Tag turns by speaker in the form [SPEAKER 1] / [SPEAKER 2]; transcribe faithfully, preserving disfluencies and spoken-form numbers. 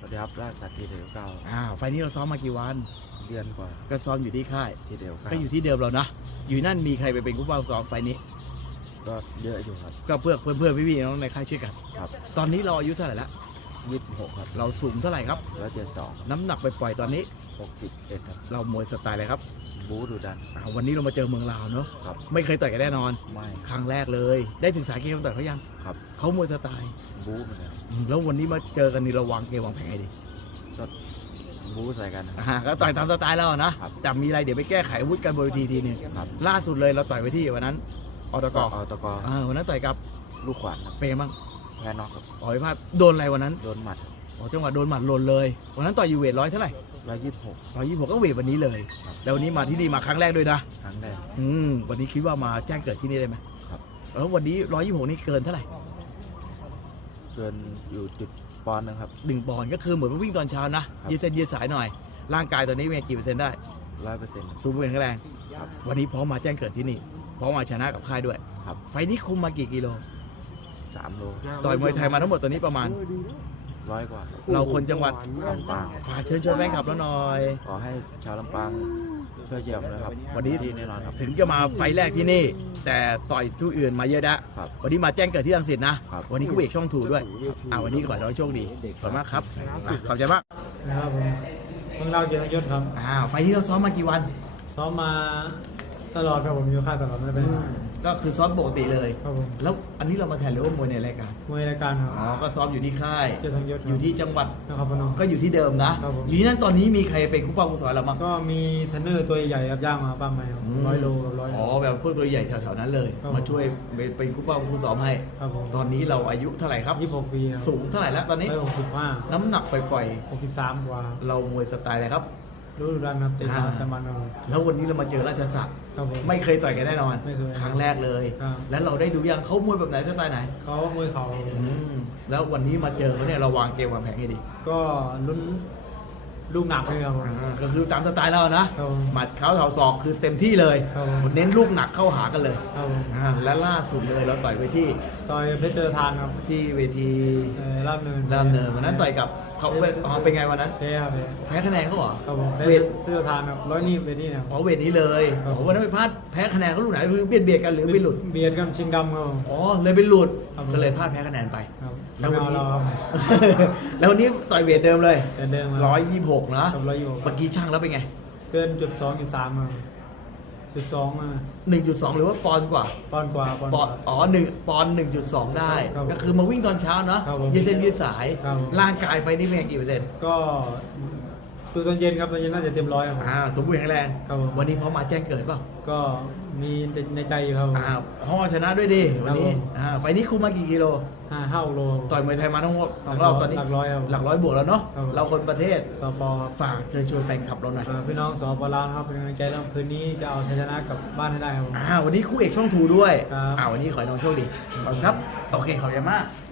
[SPEAKER 1] ดีครับราชสัตว์ที่เดียวเก้า
[SPEAKER 2] อ่าไฟล์นี้เราซ้อมมากี่วัน
[SPEAKER 1] เดือนกว่า
[SPEAKER 2] ก็ซ้อมอยู่ที่ค่าย
[SPEAKER 1] ที่เดียว
[SPEAKER 2] ก็อยู่ที่เดิมเรานะอยู่นั่นมีใครไปเป็นผู้ป้องซ้อมไฟล์นี้
[SPEAKER 1] ก็เยอะอยู่ครับ
[SPEAKER 2] ก็เพื่อเพื่อนเพื่อนพี่ๆน้องในค่ายช่วยกัน
[SPEAKER 1] ครับ
[SPEAKER 2] ตอนนี้เราอายุเท่าไหร่ละ
[SPEAKER 1] ยี่สิบหกครับ
[SPEAKER 2] เราสูงเท่าไหร่ครับ
[SPEAKER 1] ร้อยเจ็ดสอง
[SPEAKER 2] น้ำหนักไปปล่อยตอนนี้
[SPEAKER 1] หกสิบเอ็ดครับ
[SPEAKER 2] เรามวยสไตล์อะไรครับ
[SPEAKER 1] บู๊ดุดัน
[SPEAKER 2] วันนี้เรามาเจอเมืองลาวเนาะ
[SPEAKER 1] ครับ
[SPEAKER 2] ไม่เคยต่อยกันแน่นอน
[SPEAKER 1] ไม่
[SPEAKER 2] ครั้งแรกเลยได้ศึกษาเกมต่อยเขายัง
[SPEAKER 1] ครับ
[SPEAKER 2] เขามวยสไตล์
[SPEAKER 1] บู๊เหมือนกัน
[SPEAKER 2] แล้ววันนี้มาเจอกันนี่เราวางเกมวางแผนไงดี
[SPEAKER 1] ก็บู๊ใส่กัน
[SPEAKER 2] อ่าก็ต่อยตามสไตล์เรานะแต่มีอะไรเดี๋ยวไปแก้ไขอาวุธกันบนเวทีทีนึงล่าสุดเลยเราต่อยไปที่วันนั้นอตก
[SPEAKER 1] อตก
[SPEAKER 2] อ่าวันนั้นต่อยกับ
[SPEAKER 1] ลูกขวัญ
[SPEAKER 2] เปย์มั้ง
[SPEAKER 1] แพ้น็อกครับ
[SPEAKER 2] อ๋อพลาดโดนอะไรวันนั้น
[SPEAKER 1] โดนหมัด
[SPEAKER 2] อ๋อจังหวะโดนหมัดหล่นเลยวันนั้นต่อยอยู่เวทร้อยเท่าไหร่
[SPEAKER 1] ร้อยยี่สิบหก
[SPEAKER 2] ร้อยยี่สิบหกก็เวทวันนี้เลยแล้ววันนี้มาที่นี่มาครั้งแรกด้วยนะ
[SPEAKER 1] ครั้งแรก
[SPEAKER 2] อืมวันนี้คิดว่ามาแจ้งเกิดที่นี่ได้ไหม
[SPEAKER 1] ครับ
[SPEAKER 2] แล้ววันนี้ร้อยยี่สิบหกนี่เกินเท่าไหร่
[SPEAKER 1] เกินอยู่จุดปอนด์นึงครับ
[SPEAKER 2] หนึ่งปอนด์ก็คือเหมือนวิ่งตอนเช้านะยืดเส้นยืดสายหน่อยร่างกายตอนนี้เป็นกี่เปอร์เซ็นต์ได้
[SPEAKER 1] ร้อยเปอร์เซ็นต์
[SPEAKER 2] สูงเป็นแข็งแรงวันนี้พร้อมมาแจ้งเกิดที่นี่พร้อมมาชนะกับค่ายด้วย
[SPEAKER 1] ครับ
[SPEAKER 2] ไฟนี้คุมมากี่กิโล
[SPEAKER 1] สามโล
[SPEAKER 2] ต่อยมวยไทยมาทั้งหมดตัวนี้ประมาณ
[SPEAKER 1] ร้อยกว่า
[SPEAKER 2] เราคนจังหวัด
[SPEAKER 1] ลำปาง
[SPEAKER 2] ฝากเชิญชวนแฟนคลับแล้วหน่อย
[SPEAKER 1] ขอให้ชาวลำปางช่วยเชียร์นะครับ
[SPEAKER 2] วันนี้
[SPEAKER 1] ที่แน่นอนครับ
[SPEAKER 2] ถึงจะมาไฟแรกที่นี่แต่ต่อยทุกอื่นมาเยอะนะวันนี้มาแจ้งเกิดที่รังสิตนะวันนี้คู่เอกช่องถูด้วยอ่าวันนี้ขอให้เราโชคดีขอบคุณมากครับขอบใจมาก
[SPEAKER 3] นะครับผมเมืองเราเกียรติยศครับ
[SPEAKER 2] อ่าไฟนี้เราซ้อมมากี่วัน
[SPEAKER 3] ซ้อมมาตลอดครับผมอยู่ค่ายตลอดไม่เป็น
[SPEAKER 2] ก็คือซ้อมปกติเลย
[SPEAKER 3] ครับผม
[SPEAKER 2] แล้วอันนี้เรามาแทนหรือว่ามวยในรายการ
[SPEAKER 3] มวยรายการครับ
[SPEAKER 2] อ๋อก็ซ้อมอยู่ที่ค่าย
[SPEAKER 3] เกียรติยศ
[SPEAKER 2] อยู่ที่จังหวัด
[SPEAKER 3] นครพนม
[SPEAKER 2] ก็อยู่ที่เดิมนะอยู่ที่นั่นตอนนี้มีใครเป็นคู่เป้าคู่สอนเราบ้าง
[SPEAKER 3] ก็มีเทรนเนอร์ตัวใหญ่ครับย่างมาปั้มไหมครับร้อยโลกับร้อย
[SPEAKER 2] อ๋อแบบพวกตัวใหญ่แถวๆนั้นเลยมาช่วยเป็นคู่เป้าคู่สอนให้ตอนนี้เราอายุเท่าไหร่ครับ
[SPEAKER 3] ยี่สิบหกปี
[SPEAKER 2] สูงเท่าไหร่แล้วตอนนี้
[SPEAKER 3] ร้อยหกสิบห้า
[SPEAKER 2] น้ำหนักปล่อย
[SPEAKER 3] หกสิบสามกว่า
[SPEAKER 2] เรามวยสไตล์อะไรครับ
[SPEAKER 3] รู้ดันครับเตะขาจะมันครับ
[SPEAKER 2] แล้ววันนี้เรามาเจอราชสักดิ์ไม่เคยต่อยกันแน่นอนครั้งแรกเลยแล้วเราได้ดูยังเขามวยแบบไหนสไตล์ไหน
[SPEAKER 3] เขามวยเขา
[SPEAKER 2] แล้ววันนี้มาเจอเขาเนี่ยเราวางเกมวางแผนไงดี
[SPEAKER 3] ก็ลุ้นลูกหนักเลยครับ
[SPEAKER 2] ก็คือตามสไตล์เรานะหมัดเท้าเท้าศอกคือเต็มที่เลยเน้นลูกหนักเข้าหากันเลยและล่าสุดเลยเราต่อยไปที่
[SPEAKER 3] ต่อยเพชรเจริญทานครับ
[SPEAKER 2] ที่เวที
[SPEAKER 3] ลาดเนิน
[SPEAKER 2] ลาดเนินวันนั้นต่อยกับเขาเป็นไงวันนั้น
[SPEAKER 3] แพ้ครับ
[SPEAKER 2] แพ้คะแนนเขาเหรอ
[SPEAKER 3] เวทเจริญทานครับร้อยนี่เวทนี่นะ
[SPEAKER 2] อ๋อเวทนี้เลยวันนั้นไปพลาดแพ้คะแนนเขาลูกไหนคือเบียดเบียดกันหรือไปหลุด
[SPEAKER 3] เบียดกันชิงดำเขา
[SPEAKER 2] อ๋อเลยไปหลุดก็เลยพลาดแพ้คะแนนไปแล้ววันนี้แล้ววันนี้ต่อยเวทเดิมเลยร้อยยี่สิบหกนะเมื่อกี้ช่างแล้วเป็นไง
[SPEAKER 3] เกินจุดสองจุดสามจุดสอง
[SPEAKER 2] หนึ่งจุดสองหรือว่าปอนกว่า
[SPEAKER 3] ปอนกว่า
[SPEAKER 2] ปอนอ๋อหนึ่งปอนหนึ่งจุดสองได้ก็คือมาวิ่งตอนเช้าเนาะยืดเส้นยืดสายร่างกายไฟนี่เป็นกี่เปอร์เซ็นต์
[SPEAKER 3] ก็ตัวตอนเย็นครับตอนเย็นน่าจะเต็มร้อยครับ
[SPEAKER 2] อ่าสมบูรณ์แข็งแรงวันนี้พร้อมมาแจ้งเกิดเปล่า
[SPEAKER 3] ก็มีในใจอยู่ครับ
[SPEAKER 2] อ่าพ่อชนะด้วยดิวันนี้อ่าไฟนี้คุมมากี่กิโล
[SPEAKER 3] ห้าเท่าโล
[SPEAKER 2] ต่อยมวยไทยมาทั้งหมดของเราตอนนี้
[SPEAKER 3] หลักร้อยครับ
[SPEAKER 2] หลักร้อยบวกแล้วเนาะเราคนประเทศ
[SPEAKER 3] สป
[SPEAKER 2] ฝากเชิญชวนแฟนคลับเราหน่อย
[SPEAKER 3] พี่น้องสปลาวครับเป็นกำลังใจแล้วคืนนี้จะเอาชัยชนะกลับบ้านให้ได้ครับ
[SPEAKER 2] อ่าวันนี้คู่เอกช่องทูด้วยอ่าวันนี้ขอให้น้องโชคดีขอบคุณครับโอเคขอบคุณมาก